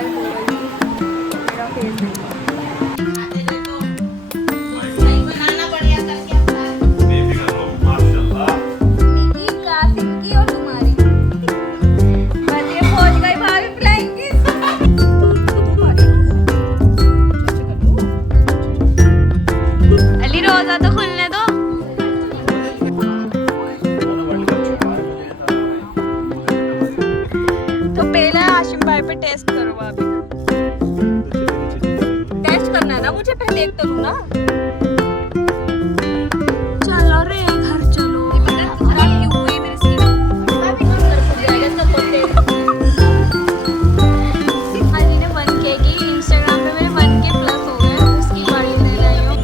सफाई हो गई थी, मेरा फेस देखो। निकी, कासिम की और तुम्हारी बस ये पहुंच गई भाभी फ्लाइंग। अली रोजा तो खुलने दो। तो पहले आशिम भाई पे टेस्ट करो भाभी। टेस्ट करना है ना मुझे, पहले देख तो लूं ना। चलो रे घर चलो। खराब क्यों हुई मेरी स्किन? अली ने 1K की, इंस्टाग्राम पे मेरे 1K प्लस हो गए, उसकी गाड़ी ले लाई हूँ।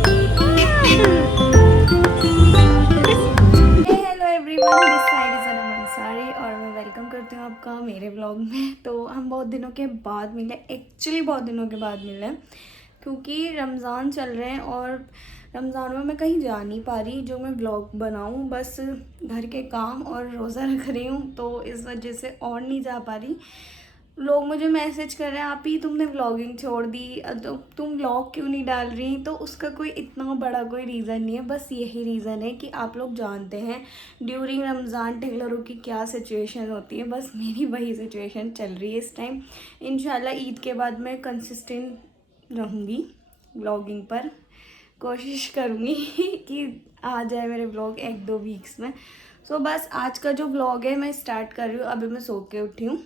Hello everyone, this side is Anam Ansari और मैं वेलकम करती हूँ आपका मेरे व्लॉग में। तो हम बहुत दिनों के बाद मिले, एक्चुअली बहुत दिनों के बाद मिले, क्योंकि रमज़ान चल रहे हैं और रमज़ान में मैं कहीं जा नहीं पा रही जो मैं व्लॉग बनाऊँ, बस घर के काम और रोज़ा रख रही हूँ, तो इस वजह से और नहीं जा पा रही। लोग मुझे मैसेज कर रहे हैं, आप ही तुमने व्लॉगिंग छोड़ दी, तो तुम व्लॉग क्यों नहीं डाल रही? तो उसका कोई इतना बड़ा कोई रीज़न नहीं है, बस यही रीज़न है कि आप लोग जानते हैं ड्यूरिंग रमज़ान टेलरों की क्या सिचुएशन होती है, बस मेरी वही सिचुएशन चल रही है इस टाइम। इंशाल्लाह ईद के बाद मैं कंसिस्टेंट रहूँगी व्लॉगिंग पर, कोशिश करूँगी कि आ जाए मेरे व्लॉग 1-2 वीक्स में। सो बस आज का जो व्लॉग है मैं स्टार्ट कर रही हूँ। अभी मैं सो के उठी हूँ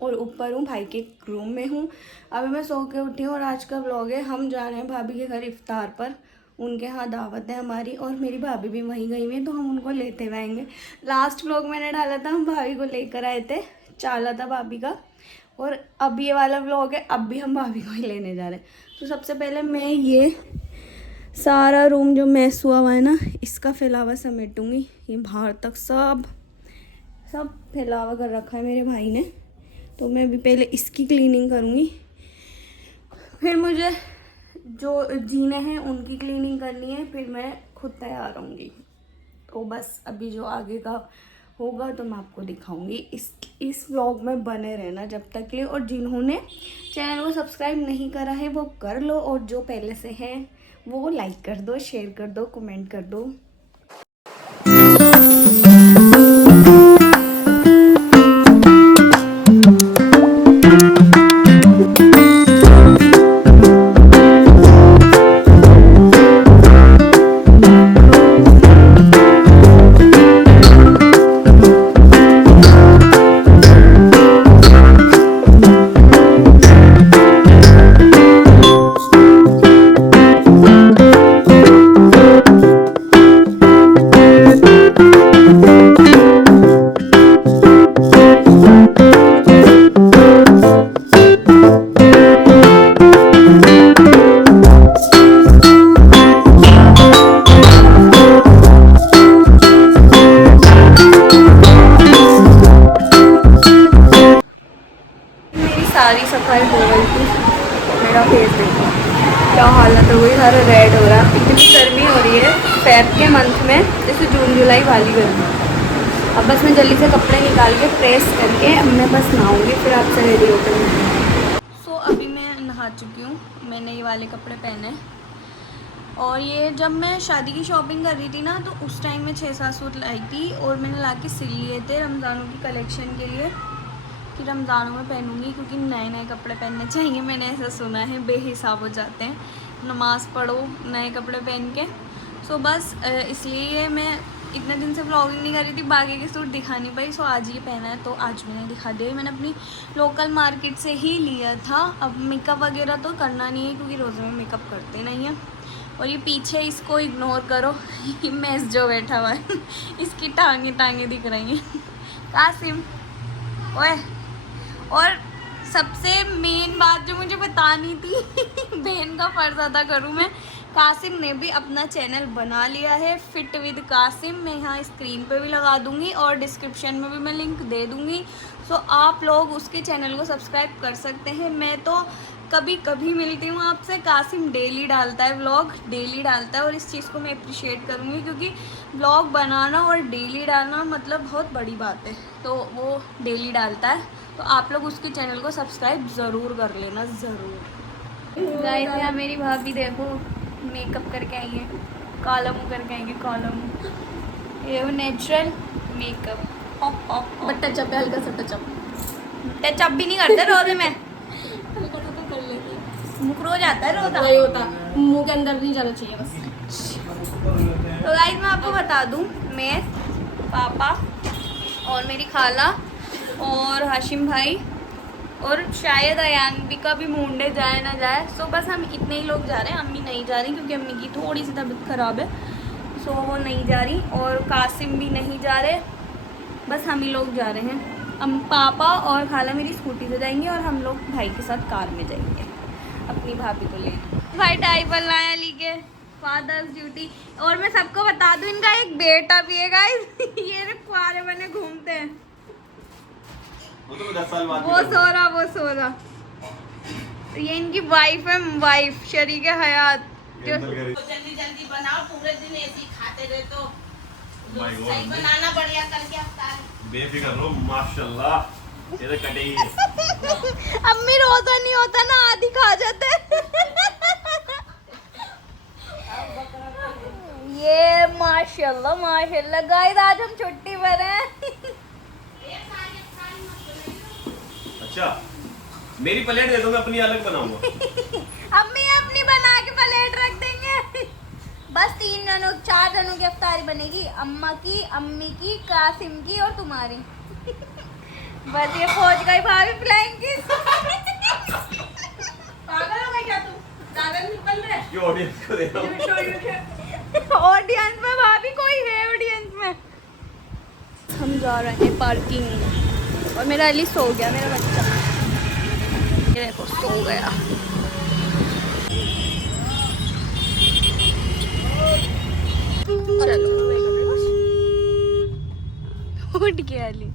और ऊपर हूँ, भाई के रूम में हूँ। अभी मैं सो के उठी हूँ और आज का व्लॉग है, हम जा रहे हैं भाभी के घर इफ्तार पर। उनके यहाँ दावत है हमारी और मेरी भाभी भी वहीं गई हुई है, तो हम उनको लेते हुए आएंगे। लास्ट व्लॉग मैंने डाला था, हम भाभी को लेकर आए थे, चाला था भाभी का। और अब ये वाला व्लॉग है, अब भी हम भाभी को ही लेने जा रहे हैं। तो सबसे पहले मैं ये सारा रूम जो मैस हुआ हुआ है ना, इसका फैलावा समेटूंगी। ये बाहर तक सब फैलावा कर रखा है मेरे भाई ने, तो मैं अभी पहले इसकी क्लीनिंग करूँगी, फिर मुझे जो जीने हैं उनकी क्लीनिंग करनी है, फिर मैं खुद तैयार होंगी। तो बस अभी जो आगे का होगा तो मैं आपको दिखाऊंगी। इस व्लॉग में बने रहना जब तक के, और जिन्होंने चैनल को सब्सक्राइब नहीं करा है वो कर लो, और जो पहले से हैं वो लाइक कर दो, शेयर कर दो, कमेंट कर दो। सारी सफाई हो गई थी, मेरा फेस देखो क्या हालत हो गई, सारा रेड हो रहा है। इतनी गर्मी हो रही है फेब के मंथ में, जैसे जून जुलाई वाली गर्मी। अब बस मैं जल्दी से कपड़े निकाल के प्रेस करके अब मैं बस नहाऊंगी, फिर आपसे रेडी होकर मिलूंगी। सो अभी मैं नहा चुकी हूँ, मैंने ये वाले कपड़े पहने, और ये जब मैं शादी की शॉपिंग कर रही थी ना, तो उस टाइम में 6-7 सूट लाई थी और मैंने ला के सिल लिए थे रमज़ानों की कलेक्शन के लिए, कि रमज़ानों में पहनूंगी, क्योंकि नए नए कपड़े पहनने चाहिए। मैंने ऐसा सुना है, बेहिसाब हो जाते हैं, नमाज़ पढ़ो नए कपड़े पहन के। सो बस इसलिए मैं इतने दिन से व्लॉगिंग नहीं कर रही थी, बाकी के सूट दिखा नहीं पाई। सो आज ये पहना है तो आज मैंने दिखा दिया। मैंने अपनी लोकल मार्केट से ही लिया था। अब मेकअप वगैरह तो करना नहीं है, क्योंकि रोज़े में मेकअप करते नहीं हैं। और ये पीछे इसको इग्नोर करो, ये मैस जो बैठा हुआ है इसकी टांगे दिख रही हैं कासिम ओए। और सबसे मेन बात जो मुझे बतानी थी बहन का फ़र्ज़ अदा करूँ मैं, कासिम ने भी अपना चैनल बना लिया है, फिट विद कासिम। मैं यहाँ स्क्रीन पे भी लगा दूँगी और डिस्क्रिप्शन में भी मैं लिंक दे दूँगी। सो आप लोग उसके चैनल को सब्सक्राइब कर सकते हैं। मैं तो कभी कभी मिलती हूँ आपसे। कासिम डेली डालता है व्लॉग, डेली डालता है, और इस चीज़ को मैं अप्रिशिएट करूँगी क्योंकि व्लॉग बनाना और डेली डालना मतलब बहुत बड़ी बात है। तो वो डेली डालता है, तो आप लोग उसके चैनल को सब्सक्राइब ज़रूर कर लेना, ज़रूर। गाइस यहाँ मेरी भाभी देखो मेकअप करके आई है, काला मुँह करके आएंगे, काला मुँह, ये वो नेचुरल मेकअप। बट टचअप है, हल्का सा टचअप। टचअप भी नहीं करते रोज़े में, हल्का सा तो कर लेते हैं। मुख रो जाता है रोज़ा। वही होता, मुंह के अंदर नहीं जाना चाहिए बस। तो गाइस मैं आपको बता दूं, मैं, पापा और मेरी खाला और हाशिम भाई और शायद अयान का भी मुंडे जाए ना जाए, सो बस हम इतने ही लोग जा रहे हैं। अम्मी नहीं जा रही क्योंकि अम्मी की थोड़ी सी तबीयत ख़राब है, सो वो नहीं जा रही, और कासिम भी नहीं जा रहे, बस हम ही लोग जा रहे हैं। हम पापा और खाला मेरी स्कूटी से जाएंगे और हम लोग भाई के साथ कार में जाएंगे अपनी भाभी को लेने। भाई डाइवर लाया ली के फादर्स ड्यूटी। और मैं सबको बता दूं, इनका एक बेटा भी है गाइस। ये कुआरे बने घूमते हैं। वो तो 10 साल बाद वो सो रहा। ये इनकी वाइफ है, वाइफ शरीके हयात। जल्दी जल्दी बनाओ, पूरे दिन ऐसे ही खाते रहे तो सही बनाना बढ़िया करके अवतार। बेफिक्र रहो, माशाल्लाह ये तो कटेगी। अम्मी रोजा नहीं होता ना, आधी खा जाते। ये माशाल्लाह माशाल्लाह गाइस, आज हम छुट्टी पर हैं। अच्छा मेरी प्लेट दे दो, मैं अपनी अलग बनाऊंगा। अम्मी अपनी बना के प्लेट रख देंगे। बस 3 जनों 4 जनों की अफ्तारी बनेगी, अम्मा की, अम्मी की, कासिम की और तुम्हारी। बस ये फौज का ही भाभी पिलाएंगी। पागल हो गई क्या तू? कागज निकल रहे। ये ऑडियंस को दे रहा हूं। ऑडियंस में भाभी कोई है ऑडियंस में। हम जा रहे हैं पार्किंग में, और मेरा अली सो गया, मेरा बच्चा ये देखो सो गया। चलो उठ गया अली।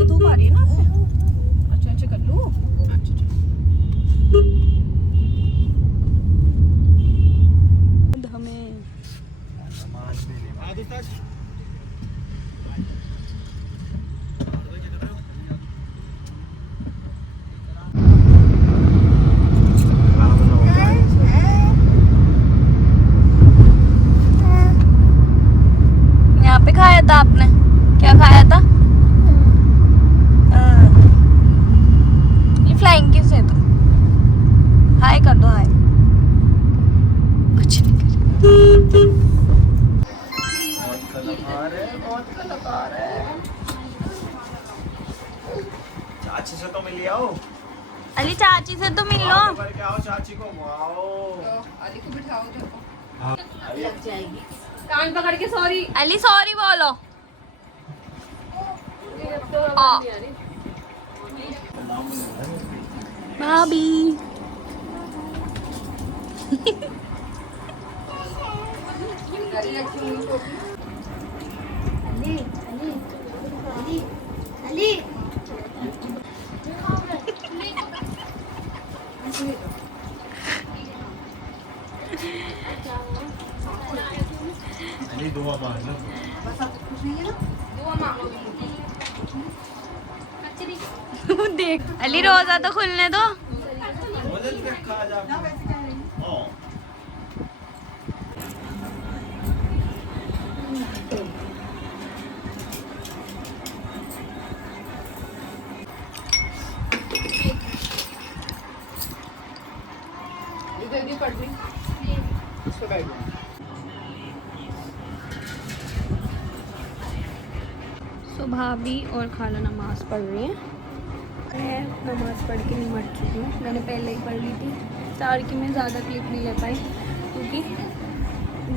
धूप आ रही है ना, अच्छा कर लूं। हमें यहाँ पे खाया था आपने, क्या खाया था? ये फ्लाइंग किस है? तो हाय कर दो, हाय। कुछ नहीं कर। चाची से तो मिल आओ। अली चाची से तो मिल लो। करके आओ चाची को। वाओ आदि को बिठाओ उधर को। लग जाएगी। कान पकड़ के सॉरी। अली सॉरी बोलो। भाभी दुआ मांग लो। देख अली, रोजा तो खुलने दो। जल्दी पढ़ ली। इसको बैठ जाओ। तो भाभी और खाला नमाज़ पढ़ रही हैं। मैं नमाज़ पढ़ के निमट चुकी हूँ, मैंने पहले ही पढ़ ली थी। तार की मैं ज़्यादा क्लिप नहीं ले पाई क्योंकि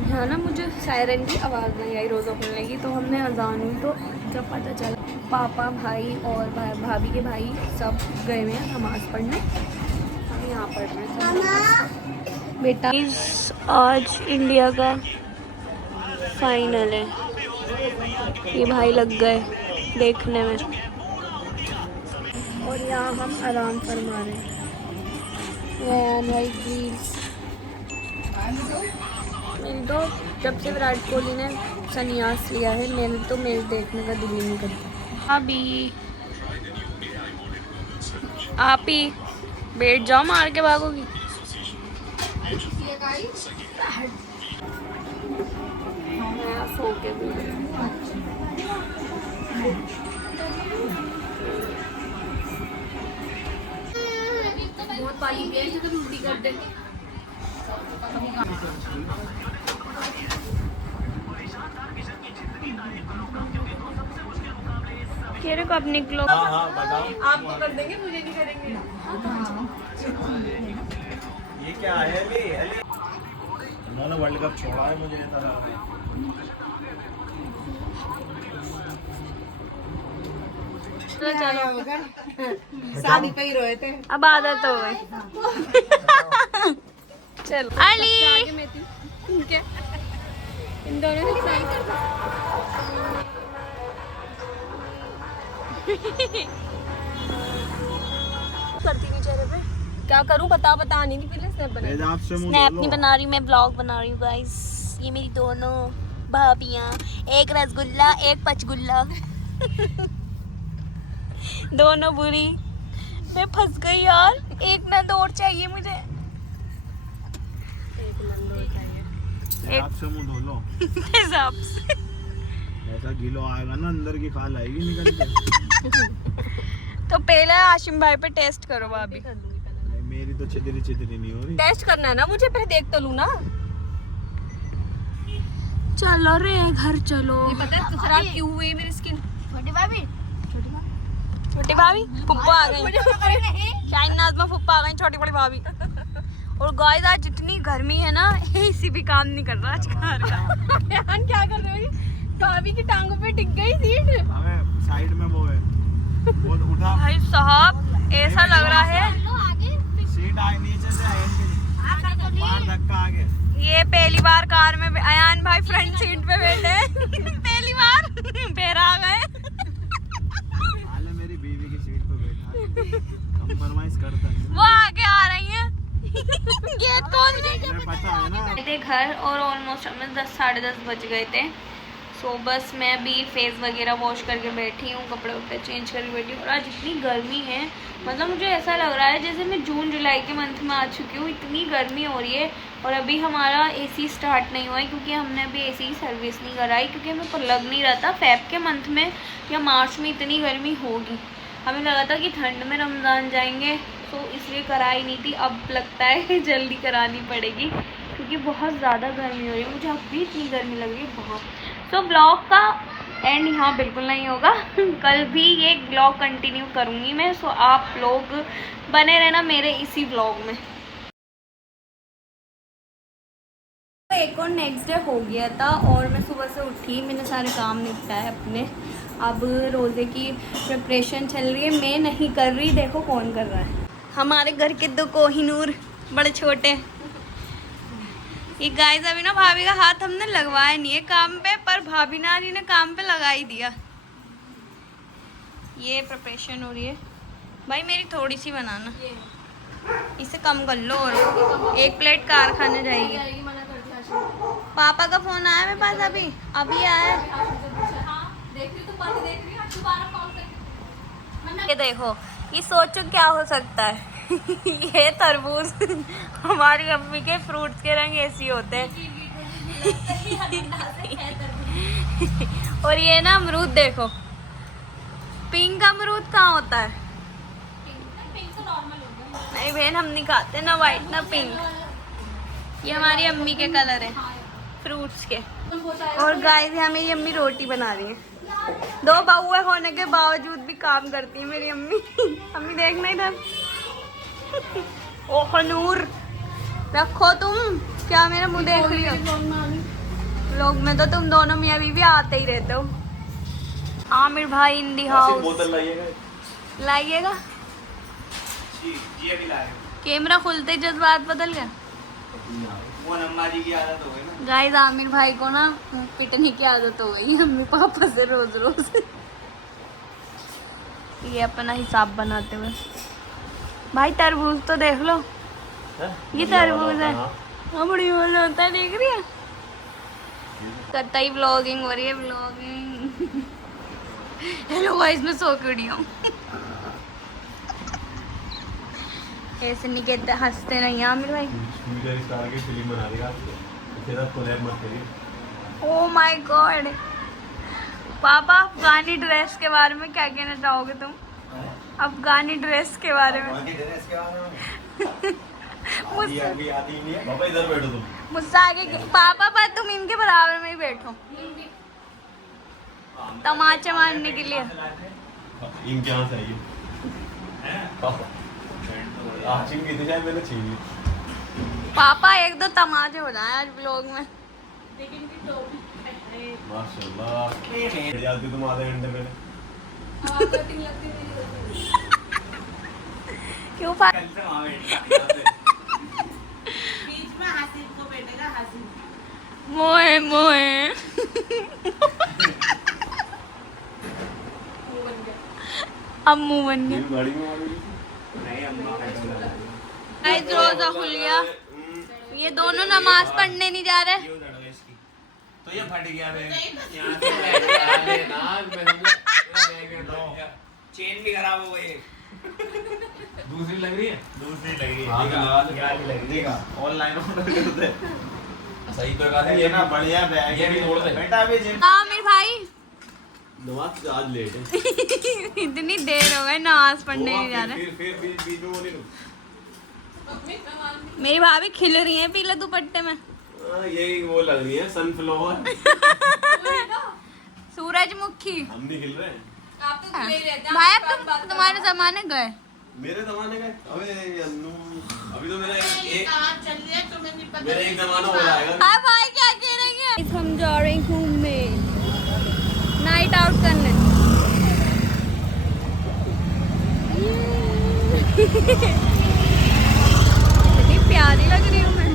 यहाँ ना मुझे सायरन की आवाज़ नहीं आई रोज़ा खुलने की। तो हमने अजान हुई तो जब पता चला, पापा भाई और भाभी के भाई सब गए हुए हैं नमाज़ पढ़ने, हम यहाँ पढ़ रहे हैं। बेटा आज इंडिया का फाइनल है, ये भाई लग गए देखने में। और यहाँ हम आराम फरमा रहे हैं। मेरी तो जब से विराट कोहली ने संन्यास लिया है मैंने तो मैच देखने का दिल ही नहीं करता। अभी आप ही बैठ जाओ, मार के भागोगी। मैं सो के भी बहुत पानी पिया है तो उल्टी कर दे। केरे को अब निकलो। हाँ बताओ। आपको कर देंगे, मुझे नहीं करेंगे। ये क्या है अली? उन्होंने वर्ल्ड कप छोड़ा है, मुझे ऐसा लग रहा है। चलो शादी पे ही रोए थे। अब आदत हो गई। चलो अली क्या इन दोनों करती नहीं चेहरे पे। क्या करूं बता नहीं कि स्नैप नहीं बना रही, मैं ब्लॉग बना रही हूँ गाइस। ये मेरी दोनों भाभियाँ, एक रसगुल्ला एक पचगुल्ला। दोनों बुरी। मैं फंस गई यार। एक नंद और चाहिए मुझे। एक नंद और चाहिए। आप से मुंह धो लो। हिसाब से ऐसा गिलो आएगा ना, अंदर की खाल आएगी निकल के। तो पहले आशिम भाई पे टेस्ट करो भाभी। मेरी तो चिदरी नहीं हो रही। टेस्ट करना है ना मुझे, पहले देख तो लूं ना। चलो रे घर चलो। ये पता है खराब क्यों हुई मेरी स्किन? छोटी भाभी फुप्पा आ गई। शाइन नाज़मा फुप्पा आ गई, छोटी बड़ी भाभी। और गाइस आज इतनी गर्मी है ना, एसी भी काम नहीं कर रहा आज घर का। क्या कर रहे हो? भाभी की टांगों पे टिक गई सीट। साइड में वो है, वो उठा। भाई साहब ऐसा लग रहा है सीट आगे नीचे से मार धक्का आगे। ये पहली बार कार में अयान भाई फ्रंट सीट पे बैठे। पहली बार बेरा आ गए। हाल मेरी बीवी की सीट पे बैठा, कंप्रोमाइज करता है। वो आगे आ रही हैं। गेट खोल दे। पता है ना। थे घर और ऑलमोस्ट हमें 10 साढ़े 10 बज गए थे। सो बस मैं अभी फेस वगैरह वॉश करके बैठी हूँ, कपड़े वपड़े चेंज करके बैठी हूँ। और आज इतनी गर्मी है, मतलब मुझे ऐसा लग रहा है जैसे मैं जून जुलाई के मंथ में आ चुकी हूँ। इतनी गर्मी हो रही है। और अभी हमारा एसी स्टार्ट नहीं हुआ है क्योंकि हमने अभी एसी की सर्विस नहीं कराई, क्योंकि हमें को लग नहीं रहा था फेब के मंथ में या मार्च में इतनी गर्मी होगी। हमें लगा था कि ठंड में रमज़ान जाएंगे, तो इसलिए कराई नहीं थी। अब लगता है जल्दी करानी पड़ेगी क्योंकि बहुत ज़्यादा गर्मी हो रही है। मुझे अब भी इतनी गर्मी लग रही है बहुत। तो ब्लॉग का एंड यहाँ बिल्कुल नहीं होगा। कल भी ये ब्लॉग कंटिन्यू करूँगी मैं। सो आप लोग बने रहना मेरे इसी ब्लॉग में। एक और नेक्स्ट डे हो गया था और मैं सुबह से उठी, मैंने सारे काम निपटाए अपने। अब रोज़े की प्रिपरेशन चल रही है, मैं नहीं कर रही, देखो कौन कर रहा है। हमारे घर के 2 कोहिनूर बड़े छोटे। ये गाइस अभी ना भाभी का हाथ हमने लगवाया नहीं है काम पे, पर भाभी नानी ने काम पे लगा ही दिया। ये प्रिपरेशन हो रही है भाई, मेरी थोड़ी सी बनाना, इसे कम कर लो। और 1 प्लेट कार खाने जाएगी। पापा का फोन आया मेरे पास, अभी आया। ये देखो, ये सोचो क्या हो सकता है। ये तरबूज हमारी अम्मी के फ्रूट्स के रंग ऐसे होते हैं। और ये ना अमरूद देखो, पिंक अमरूद कहाँ होता है? नहीं बहन, हम नहीं खाते ना वाइट ना पिंक। ये हमारी अम्मी के कलर है फ्रूट्स के। और गाइस यहाँ मेरी अम्मी रोटी बना रही है। 2 बउए होने के बावजूद भी काम करती है मेरी अम्मी। अम्मी देखना इधर। ओह नूर, रखो तुम, क्या मेरा मुंह देख रही हो? लोग में तो तुम दोनों मियाँ बीवी आते ही रहते हो। आमिर भाई इन दी हाउस। बोतल लाइएगा। कैमरा खुलते ही जज्बात बदल गया। वो नम्मा जी की आदत हो गई ना। गाइस आमिर भाई को ना पिटने की आदत हो गई मम्मी पापा से रोज रोज। ये अपना हिसाब बनाते हुए। भाई तरबूज तो देख लो, ये तरबूज है। हाँ बड़ी वाला होता है, देख रही है। करता ही व्लॉगिंग हो रही है, व्लॉगिंग। हेलो गाइस, मैं सो के उठी हूँ। ऐसे नहीं कहते, हंसते नहीं हैं आमिर भाई। फिल्म बना देगा, कोलैब मत करिए। Oh my God. पापा, अफगानी ड्रेस के बारे में क्या कहना चाहोगे तुम? अफगानी ड्रेस के बारे में। पापा इधर बैठो तुम। मुझसे आगे पापा, पर तुम इनके बराबर में ही बैठो, तमाचे मारने के लिए। इनके यहाँ से आइए। मैंने छीन ली। पापा एक दो तमाचे हो जाए आज ब्लॉग में। माशाल्लाह जाती तुम आधे घंटे पहले। क्यों बीच में हासिल को बैठेगा, हासिल। मोए मोए। अब मुंह बन गया। गाड़ी में मारूंगी। रोजा खुल गया। ये दोनों नमाज पढ़ने नहीं जा रहे। तो ये फट गया चेन भी खराब हो गई। दूसरी लग रही है। दूसरी लगी देखा ऑनलाइन ऑर्डर कर दे। सही तो कहा ये ना बढ़िया बैग ये भी तोड़ दे। बेटा अभी जिम हाँ मेरे भाई, नमाज आज लेट है। इतनी देर हो गई नमाज पढ़ने नहीं जा रहे। फिर बीच में बोली मेरी भाभी खिल रही है पीले दुपट्टे में। ये वो लग रही है सनफ्लावर। सूरजमुखी। हम नहीं खिल रहे हैं। भाई अब तुम्हारे जमाने गए। मेरे जमाने का अबे अन्नू अभी तो मेरा एक कहाँ चल रही है तुम्हें नहीं पता। मेरा एक जमाना हो जाएगा। हाँ भाई क्या कह रही है? हम जा रहे हैं घूमने, नाइट आउट करने। इतनी प्यारी लग रही हूँ मैं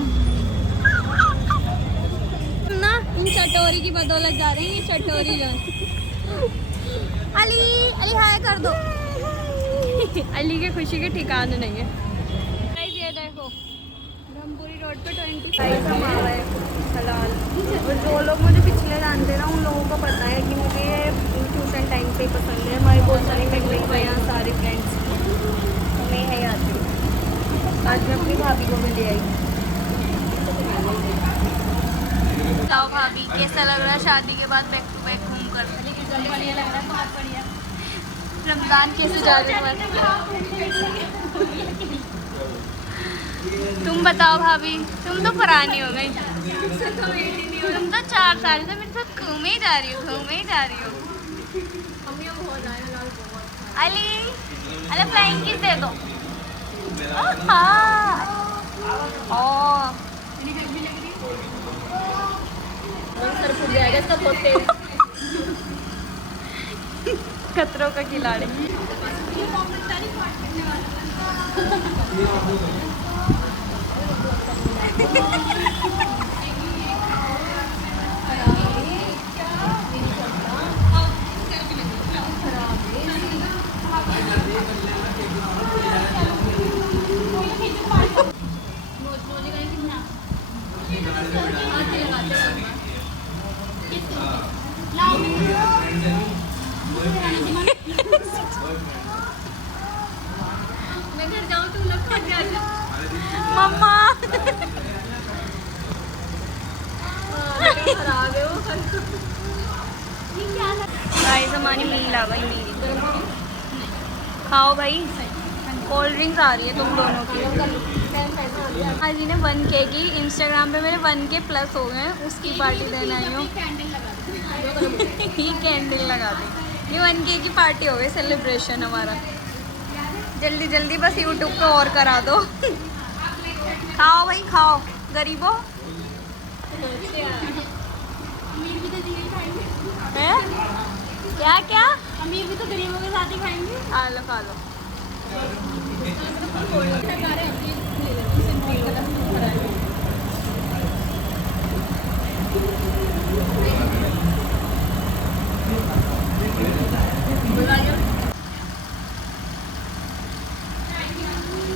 ना। इन चटोरी की बदौलत जा रहे हैं, ये चटोरी लोग। अली अली हाय कर दो। अली के खुशी के ठिकाने नहीं है। ये देखो ब्रह्मपुरी रोड पे 25 हम आ गए हलाल। और जो लोग मुझे पिछले जानते हैं ना, उन लोगों को पता है कि मुझे ट्यूशन टाइम से ही पसंद है। हमारी बहुत सारी मेमोरीज हैं यहाँ, सारे फ्रेंड्स मैं है आती हूँ। आज मैं अपनी भाभी को भी ले आई। बताओ भाभी कैसा लग रहा है शादी के बाद बैक टू बैक घूम कर? बढ़िया लग रहा है, बहुत बढ़िया। रमजान कैसे जा रहे हो? तुम बताओ भाभी, तुम तो पुरानी हो गई। तुम तो 4 साल से मेरे साथ घूमे ही जा रही हो, घूमे ही जा रही हो। अली अरे फ्लाइंग किस दे दो। हाँ सर फूट जाएगा इसका बहुत तेज। खतरों का खिलाड़ी। मैं घर जाऊँ तुम लोग मम्मा खराब है वो। गाइस हमारी मील आ गई, मील खाओ भाई। कोल्ड ड्रिंक्स आ रही है तुम दोनों की। आज ने 1K की, इंस्टाग्राम पे मेरे 1K प्लस हो गए हैं, उसकी पार्टी देने आई हूँ। कैंडल लगा दी। ये 1K की पार्टी हो गई, सेलिब्रेशन हमारा। जल्दी जल्दी बस यूट्यूब पे और करा दो। खाओ भाई खाओ गरीबों। क्या क्या अमीर भी तो गरीबों के साथ ही खाएंगे। खा लो खा लो।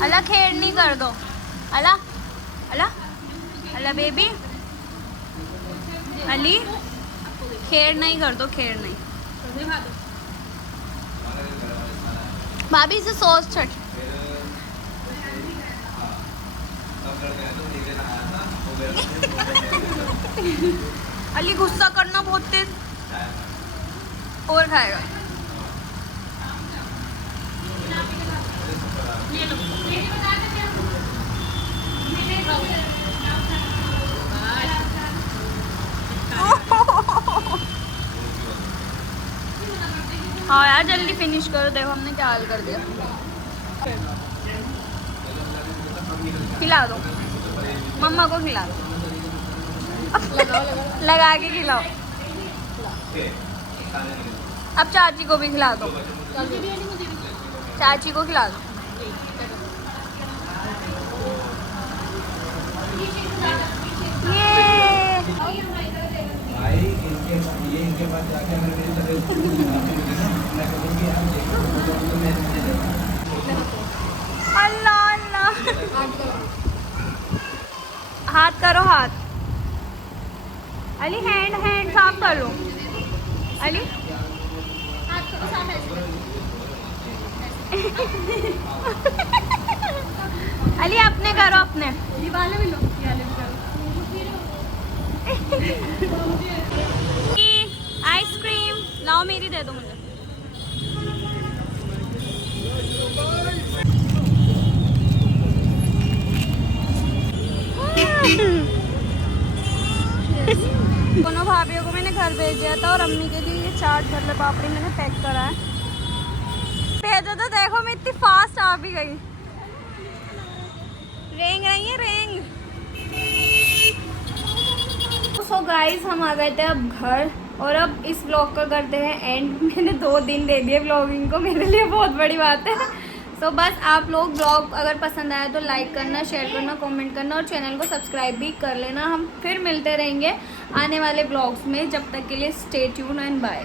अला खेड़ नहीं कर दो, अला अला अला बेबी, अली खेड़ नहीं कर दो, खेड़ नहीं। भाभी से सॉस छट। अली गुस्सा करना बहुत तेज। और खाएगा। हाँ यार जल्दी फिनिश करो, देखो हमने क्या हाल कर दिया। खिला दो मम्मा को, खिला दो। लगा के खिलाओ। अब चाची को भी खिला दो, चाची को खिला दो। अल्लाह अल्लाह, हाथ करो हाथ। अली हैंड हैंड साफ कर लो। अली अली अपने करो, अपने वाले भी लो, आइसक्रीम लाओ, मेरी दे दो मुझे। दोनों भाभियों को मैंने घर भेज दिया था और अम्मी के लिए ये चाट छोले पापड़ी मैंने पैक करा है। भेजा तो देखो मैं इतनी फास्ट आ भी गई। रेंग रही है रेंग। सो गाइस हम आ गए थे अब घर और अब इस व्लॉग का करते हैं एंड। मैंने 2 दिन दे दिए व्लॉगिंग को, मेरे लिए बहुत बड़ी बात है। तो बस आप लोग व्लॉग अगर पसंद आया तो लाइक करना, शेयर करना, कमेंट करना और चैनल को सब्सक्राइब भी कर लेना। हम फिर मिलते रहेंगे आने वाले व्लॉग्स में, जब तक के लिए स्टे ट्यून एंड बाय।